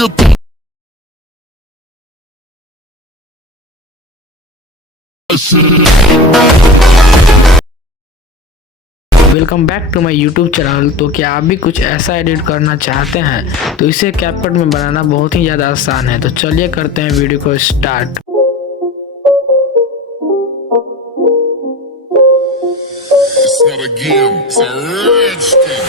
Welcome back to my YouTube channel. तो क्या आप भी कुछ ऐसा एडिट करना चाहते हैं तो इसे कैपकट में बनाना बहुत ही ज़्यादा आसान है। तो चलिए करते हैं वीडियो को start. It's not a game, it's a rich thing.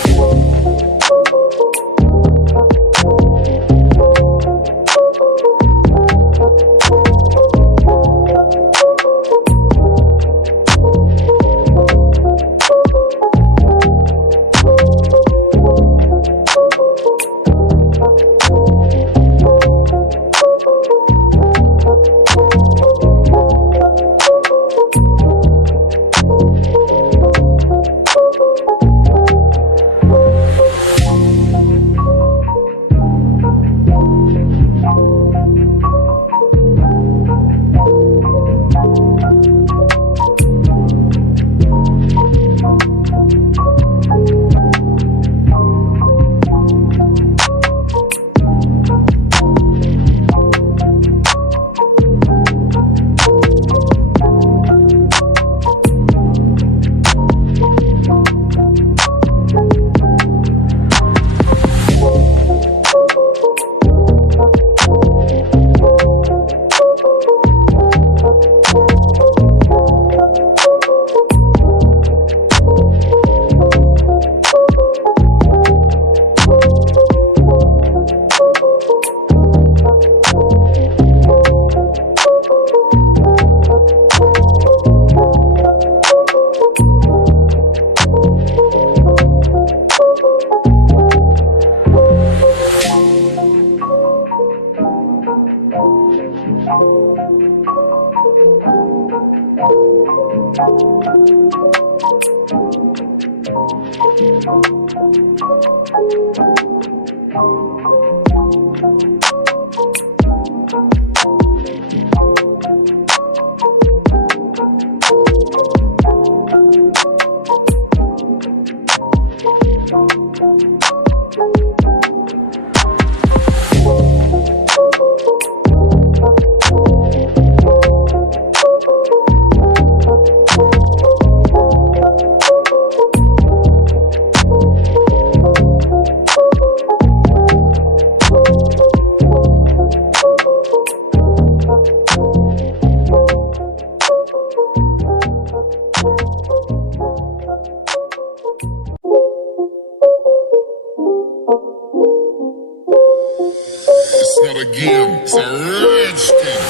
It's not a game, it's a rich thing.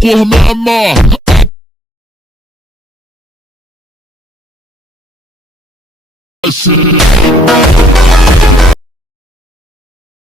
Por mamá.